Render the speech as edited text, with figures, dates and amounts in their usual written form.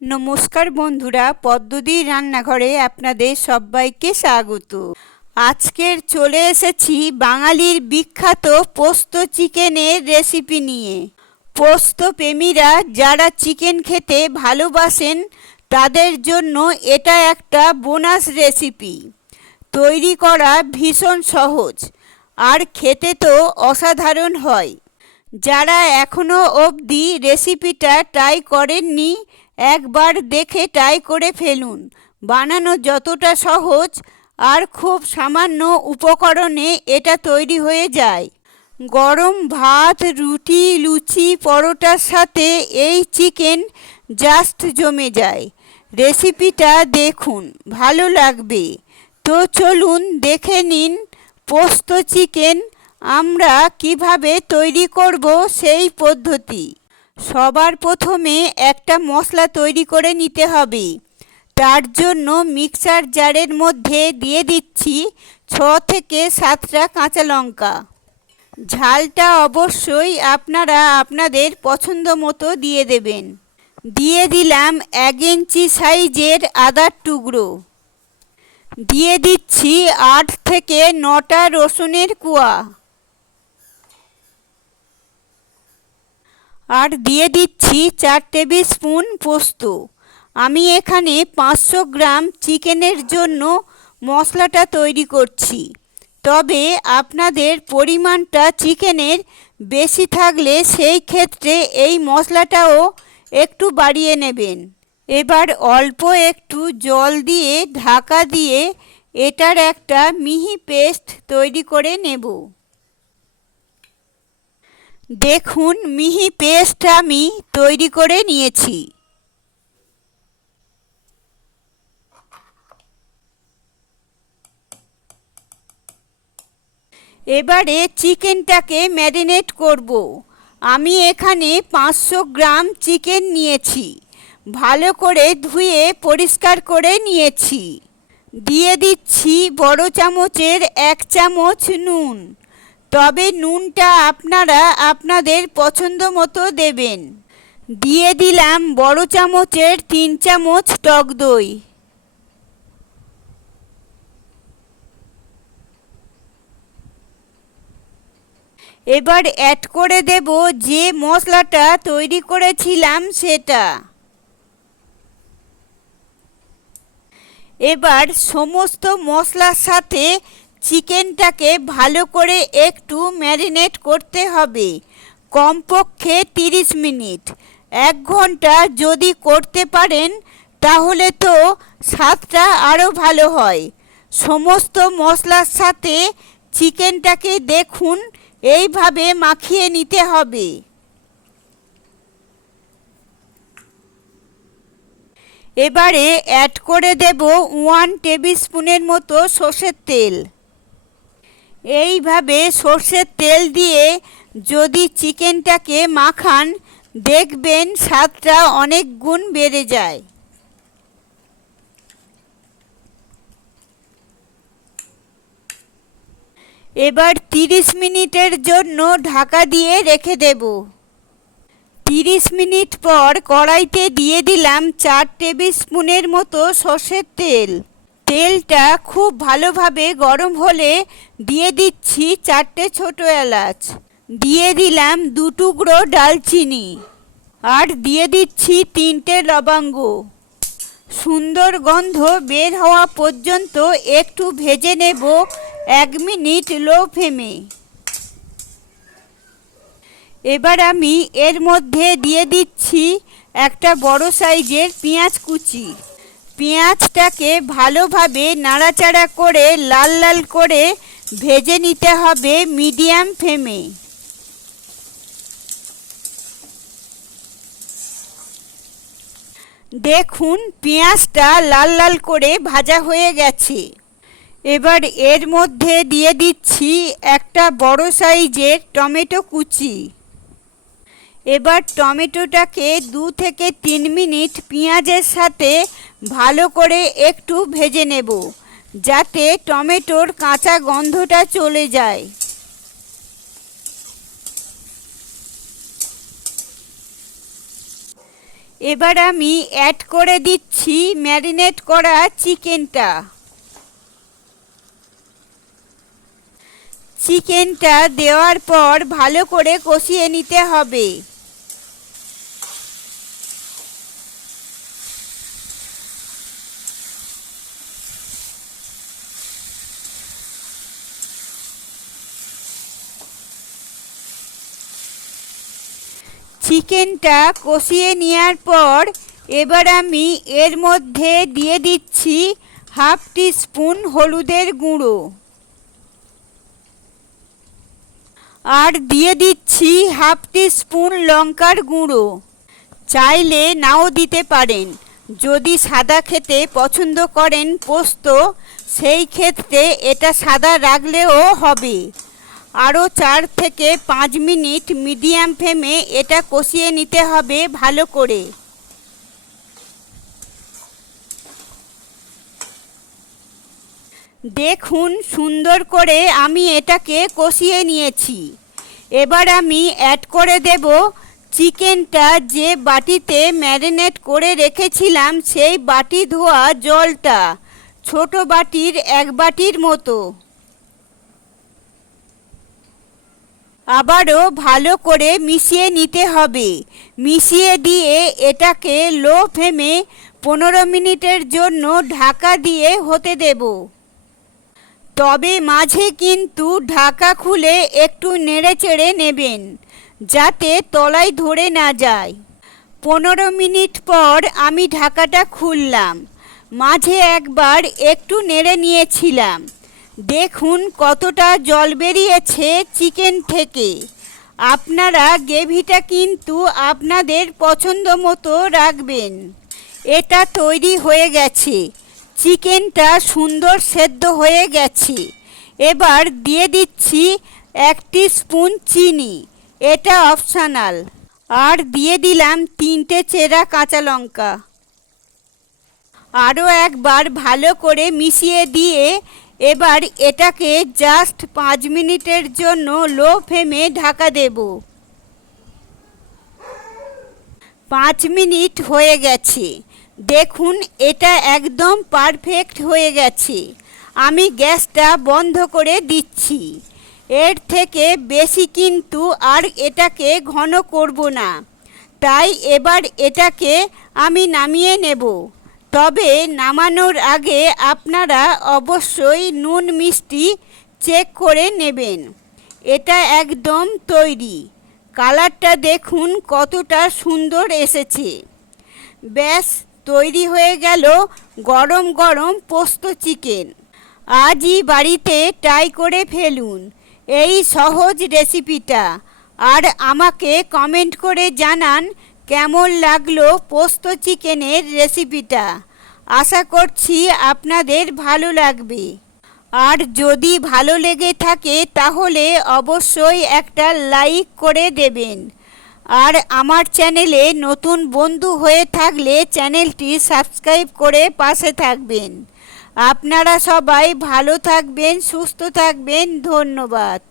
নমস্কার বন্ধুরা, পদ্মদির রান্নাঘরে আপনাদের সবাইকে স্বাগত। আজকের চলে এসেছি বাঙালির বিখ্যাত পোস্ত চিকেনের রেসিপি নিয়ে। পোস্ত প্রেমীরা যারা চিকেন খেতে ভালোবাসেন তাদের জন্য এটা একটা বোনাস রেসিপি। তৈরি করা ভীষণ সহজ আর খেতে তো অসাধারণ হয়। যারা এখনও অবধি রেসিপিটা ট্রাই করেননি, একবার দেখে ট্রাই করে ফেলুন। বানানো যতটা সহজ আর খুব সামান্য উপকরণে এটা তৈরি হয়ে যায়। গরম ভাত, রুটি, লুচি, পরোটার সাথে এই চিকেন জাস্ট জমে যায়। রেসিপিটা দেখুন, ভালো লাগবে। তো চলুন দেখে নিন পোস্ত চিকেন আমরা কিভাবে তৈরি করব সেই পদ্ধতি। সবার প্রথমে একটা মশলা তৈরি করে নিতে হবে। তার জন্য মিক্সার জারের মধ্যে দিয়ে দিচ্ছি 6 থেকে 7টা কাঁচা লঙ্কা। ঝালটা অবশ্যই আপনারা আপনাদের পছন্দ মতো দিয়ে দেবেন। দিয়ে দিলাম 1 ইঞ্চি সাইজের আদার টুকরো। দিয়ে দিচ্ছি 8 থেকে 9টা রসুনের কোয়া। আর দিয়ে দিচ্ছি 4 টেবিল স্পুন পোস্ত। আমি এখানে 500 গ্রাম চিকেনের জন্য মশলাটা তৈরি করছি, তবে আপনাদের পরিমাণটা চিকেনের বেশি থাকলে সেই ক্ষেত্রে এই মশলাটাও একটু বাড়িয়ে নেবেন। এবার অল্প একটু জল দিয়ে ঢাকা দিয়ে এটার একটা মিহি পেস্ট তৈরি করে নেব। দেখুন, মিহি পেস্ট আমি তৈরি করে নিয়েছি। এবারে চিকেনটাকে ম্যারিনেট করব। আমি এখানে 500 গ্রাম চিকেন নিয়েছি। ভালো করে ধুয়ে পরিষ্কার করে নিয়েছি। দিয়ে দিচ্ছি বড় চামচের 1 চামচ নুন, তবে নুনটা আপনারা আপনাদের পছন্দ মতো দেবেন। দিয়ে দিলাম বড় চামচের 3 চামচ টক দই। এবার অ্যাড করে দেব যে মশলাটা তৈরি করেছিলাম সেটা। এবার সমস্ত মশলার সাথে চিকেনটাকে ভালো করে একটু ম্যারিনেট করতে হবে, কমপক্ষে 30 মিনিট। 1 ঘন্টা যদি করতে পারেন তাহলে তো স্বাদটা আরও ভালো হয়। সমস্ত মশলার সাথে চিকেনটাকে দেখুন এইভাবে মাখিয়ে নিতে হবে। এবারে অ্যাড করে দেব 1 টেবিল স্পুনের মতো সর্ষের তেল। এইভাবে সর্ষের তেল দিয়ে যদি চিকেনটাকে মাখান, দেখবেন স্বাদটা অনেক গুণ বেড়ে যায়। এবার 30 মিনিটের জন্য ঢাকা দিয়ে রেখে দেব। 30 মিনিট পর কড়াইতে দিয়ে দিলাম 4 টেবিল স্পুনের মতো সর্ষের তেল। তেলটা খুব ভালোভাবে গরম হলে দিয়ে দিচ্ছি 4টে ছোট এলাচ। দিয়ে দিলাম 2 টুকরো ডালচিনি। আর দিয়ে দিচ্ছি 3টে লবঙ্গ। সুন্দর গন্ধ বের হওয়া পর্যন্ত একটু ভেজে নেব 1 মিনিট লো ফ্লেমে। এবার আমি এর মধ্যে দিয়ে দিচ্ছি একটা বড় সাইজের পেঁয়াজ কুচি। পেঁয়াজটাকে ভালোভাবে নাড়াচাড়া করে লাল লাল করে ভেজে নিতে হবে মিডিয়াম ফ্লেমে। দেখুন, পেঁয়াজটা লাল লাল করে ভাজা হয়ে গেছে। এবার এর মধ্যে দিয়ে দিচ্ছি একটা বড় সাইজের টমেটো কুচি। এবার টমেটোটাকে 2 থেকে 3 মিনিট পেঁয়াজের সাথে ভালো করে একটু ভেজে নেব, যাতে টমেটোর কাঁচা গন্ধটা চলে যায়। এবার আমি অ্যাড করে দিচ্ছি ম্যারিনেট করা চিকেনটা। চিকেনটা দেওয়ার পর ভালো করে কষিয়ে নিতে হবে। চিকেনটা কষিয়ে নেওয়ার পর এবার আমি এর মধ্যে দিয়ে দিচ্ছি হাফ টিস্পুন হলুদের গুঁড়ো আর দিয়ে দিচ্ছি হাফ টিস্পুন লঙ্কার গুঁড়ো। চাইলে নাও দিতে পারেন। যদি সাদা খেতে পছন্দ করেন পোস্ত, সেই ক্ষেত্রে এটা সাদা রাখলেও হবে। আরও 4 থেকে 5 মিনিট মিডিয়াম ফ্লেমে এটা কষিয়ে নিতে হবে ভালো করে। দেখুন সুন্দর করে আমি এটাকে কষিয়ে নিয়েছি। এবার আমি অ্যাড করে দেব চিকেনটা যে বাটিতে ম্যারিনেট করে রেখেছিলাম, সেই বাটি ধোয়া জলটা, ছোট বাটির 1 বাটির মতো। আবারও ভালো করে মিশিয়ে নিতে হবে। মিশিয়ে দিয়ে এটাকে লো ফ্লেমে 15 মিনিটের জন্য ঢাকা দিয়ে হতে দেব। তবে মাঝে কিন্তু ঢাকা খুলে একটু নেড়েচেড়ে নেবেন, যাতে তলায় ধরে না যায়। 15 মিনিট পর আমি ঢাকাটা খুললাম। মাঝে একবার একটু নেড়ে নিয়েছিলাম। দেখুন কতটা জল বেরিয়েছে চিকেন থেকে। আপনারা গ্রেভিটা কিন্তু আপনাদের পছন্দ মতো রাখবেন। এটা তৈরি হয়ে গেছে। চিকেনটা সুন্দর সেদ্ধ হয়ে গেছে। এবার দিয়ে দিচ্ছি 1 টিস্পুন চিনি, এটা অপশনাল। আর দিয়ে দিলাম 3টে চেরা কাঁচা লঙ্কা। আরও একবার ভালো করে মিশিয়ে দিয়ে এবার এটাকে জাস্ট 5 মিনিটের জন্য লো ফ্লেমে ঢাকা দেব। 5 মিনিট হয়ে গেছে। দেখুন এটা একদম পারফেক্ট হয়ে গেছে। আমি গ্যাসটা বন্ধ করে দিচ্ছি। এর থেকে বেশি কিন্তু আর এটাকে ঘন করব না। তাই এবার এটাকে আমি নামিয়ে নেব। তবে নামানোর আগে আপনারা অবশ্যই নুন মিষ্টি চেক করে নেবেন। এটা একদম তৈরি। কালারটা দেখুন কতটা সুন্দর এসেছে। ব্যাস তৈরি হয়ে গেল গরম গরম পোস্ত চিকেন। আজই বাড়িতে ট্রাই করে ফেলুন এই সহজ রেসিপিটা, আর আমাকে কমেন্ট করে জানান কেমন লাগলো পোস্ত চিকেনের রেসিপিটা। আশা করছি আপনাদের ভালো লাগবে। আর যদি ভালো লেগে থাকে তাহলে অবশ্যই একটা লাইক করে দেবেন। আর আমার চ্যানেলে নতুন বন্ধু হয়ে থাকলে চ্যানেলটি সাবস্ক্রাইব করে পাশে থাকবেন। আপনারা সবাই ভালো থাকবেন, সুস্থ থাকবেন। ধন্যবাদ।